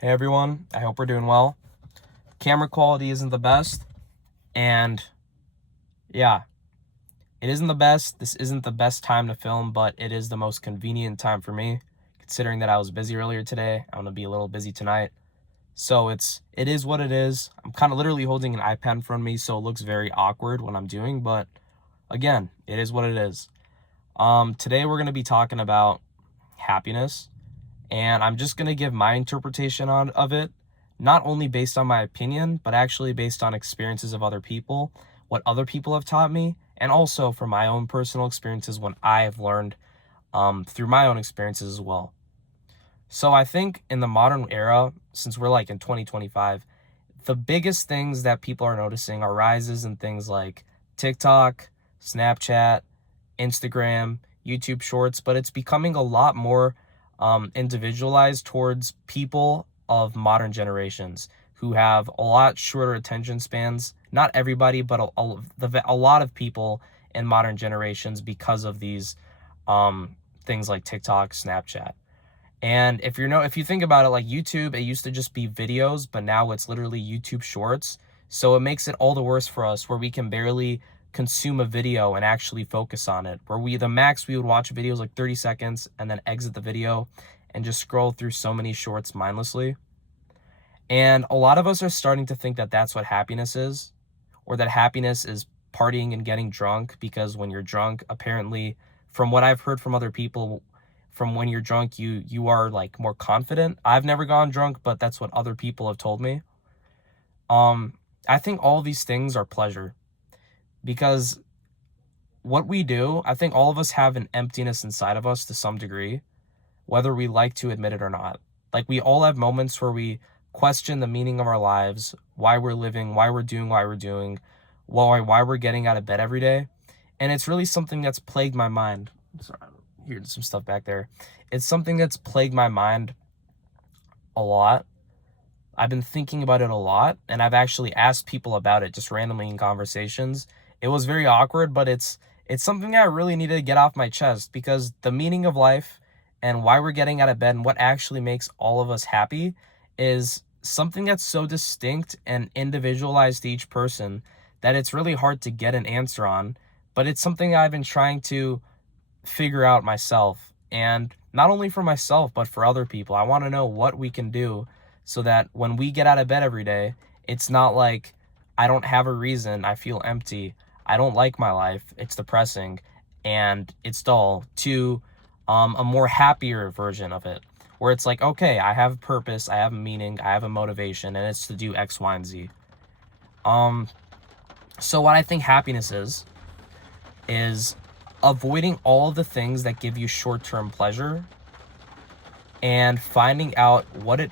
Hey everyone, I hope we're doing well. Camera quality isn't the best, and yeah, it isn't the best. This isn't the best time to film, but it is the most convenient time for me, considering that I was busy earlier today. I'm gonna be a little busy tonight. So it is what it is. I'm kind of literally holding an iPad in front of me, so it looks very awkward when I'm doing, but again, it is what it is. Today we're gonna be talking about happiness, and I'm just gonna give my interpretation of it, not only based on my opinion, but actually based on experiences of other people, what other people have taught me, and also from my own personal experiences when I have learned through my own experiences as well. So I think in the modern era, since we're like in 2025, the biggest things that people are noticing are rises in things like TikTok, Snapchat, Instagram, YouTube Shorts, but it's becoming a lot more individualized towards people of modern generations who have a lot shorter attention spans. Not everybody, but a lot of people in modern generations because of these things like TikTok, Snapchat. And if you think about it, like YouTube, it used to just be videos, but now it's literally YouTube Shorts. So it makes it all the worse for us, where we can barely consume a video and actually focus on it. Where the max we would watch videos like 30 seconds and then exit the video and just scroll through so many shorts mindlessly. And a lot of us are starting to think that that's what happiness is, or that happiness is partying and getting drunk, because when you're drunk, apparently, from what I've heard from other people, from when you're drunk, you are like more confident. I've never gone drunk, but that's what other people have told me. Um, I think all these things are pleasure, because what we do, I think all of us have an emptiness inside of us to some degree, whether we like to admit it or not. Like, we all have moments where we question the meaning of our lives, why we're living, why we're doing, why we're getting out of bed every day. And it's really something that's plagued my mind. Sorry, I'm hearing some stuff back there. It's something that's plagued my mind a lot. I've been thinking about it a lot, and I've actually asked people about it just randomly in conversations. It was very awkward, but it's something I really needed to get off my chest, because the meaning of life and why we're getting out of bed and what actually makes all of us happy is something that's so distinct and individualized to each person that it's really hard to get an answer on. But it's something I've been trying to figure out myself, and not only for myself, but for other people. I want to know what we can do so that when we get out of bed every day, it's not like I don't have a reason, I feel empty, I don't like my life, it's depressing and it's dull, to a more happier version of it, where it's like, okay, I have a purpose, I have a meaning, I have a motivation, and it's to do X, Y, and Z. Um, so what I think happiness is avoiding all the things that give you short-term pleasure, and finding out what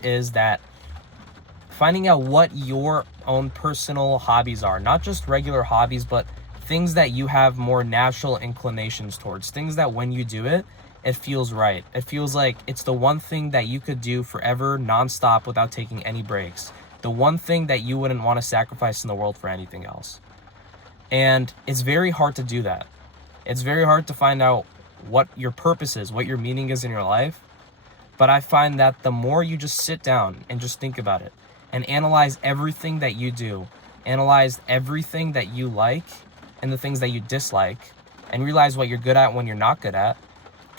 your own personal hobbies are, not just regular hobbies, but things that you have more natural inclinations towards, things that when you do it, it feels right. It feels like it's the one thing that you could do forever, nonstop, without taking any breaks. The one thing that you wouldn't want to sacrifice in the world for anything else. And it's very hard to do that. It's very hard to find out what your purpose is, what your meaning is in your life. But I find that the more you just sit down and just think about it and analyze everything that you do, analyze everything that you like and the things that you dislike, and realize what you're good at and when you're not good at,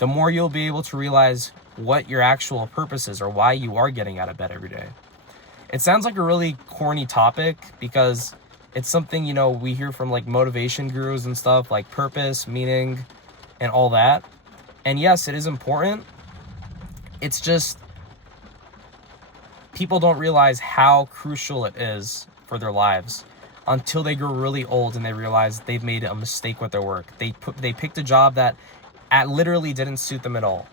the more you'll be able to realize what your actual purpose is, or why you are getting out of bed every day. It sounds like a really corny topic, because it's something, we hear from like motivation gurus and stuff, like purpose, meaning, and all that. And yes, it is important. It's just people don't realize how crucial it is for their lives until they grow really old and they realize they've made a mistake with their work. They picked a job that literally didn't suit them at all.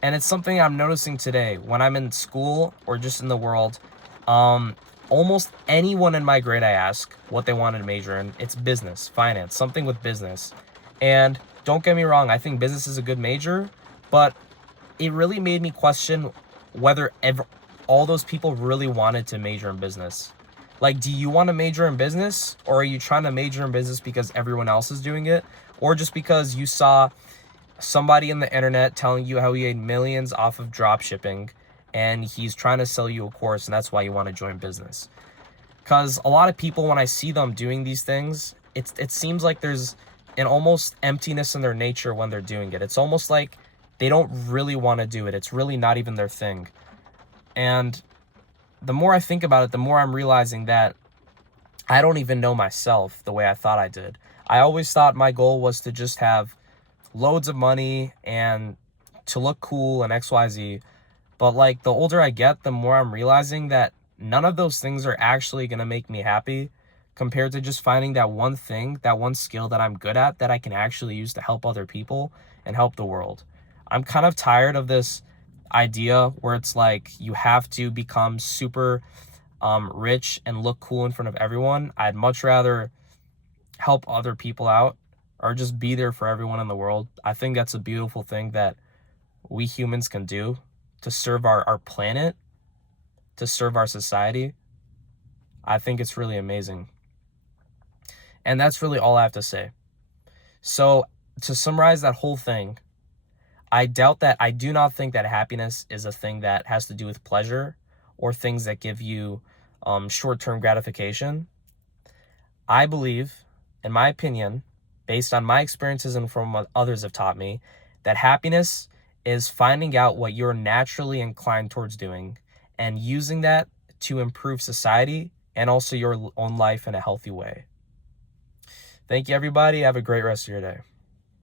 And it's something I'm noticing today when I'm in school or just in the world. Almost anyone in my grade I ask what they wanted to major in, it's business, finance, something with business. And don't get me wrong, I think business is a good major, but it really made me question whether all those people really wanted to major in business. Like, do you want to major in business, or are you trying to major in business because everyone else is doing it, or just because you saw somebody in the internet telling you how he made millions off of drop shipping and he's trying to sell you a course, and that's why you want to join business. Because a lot of people, when I see them doing these things, it seems like there's an almost emptiness in their nature when they're doing it. It's almost like they don't really want to do it. It's really not even their thing. And the more I think about it, the more I'm realizing that I don't even know myself the way I thought I did. I always thought my goal was to just have loads of money and to look cool and XYZ. But like the older I get, the more I'm realizing that none of those things are actually going to make me happy compared to just finding that one thing, that one skill that I'm good at that I can actually use to help other people and help the world. I'm kind of tired of this idea where it's like you have to become super rich and look cool in front of everyone. I'd much rather help other people out or just be there for everyone in the world. I think that's a beautiful thing that we humans can do to serve our planet, to serve our society. I think it's really amazing. And that's really all I have to say. So to summarize that whole thing, I do not think that happiness is a thing that has to do with pleasure or things that give you short-term gratification. I believe, in my opinion, based on my experiences and from what others have taught me, that happiness is finding out what you're naturally inclined towards doing and using that to improve society and also your own life in a healthy way. Thank you, everybody. Have a great rest of your day.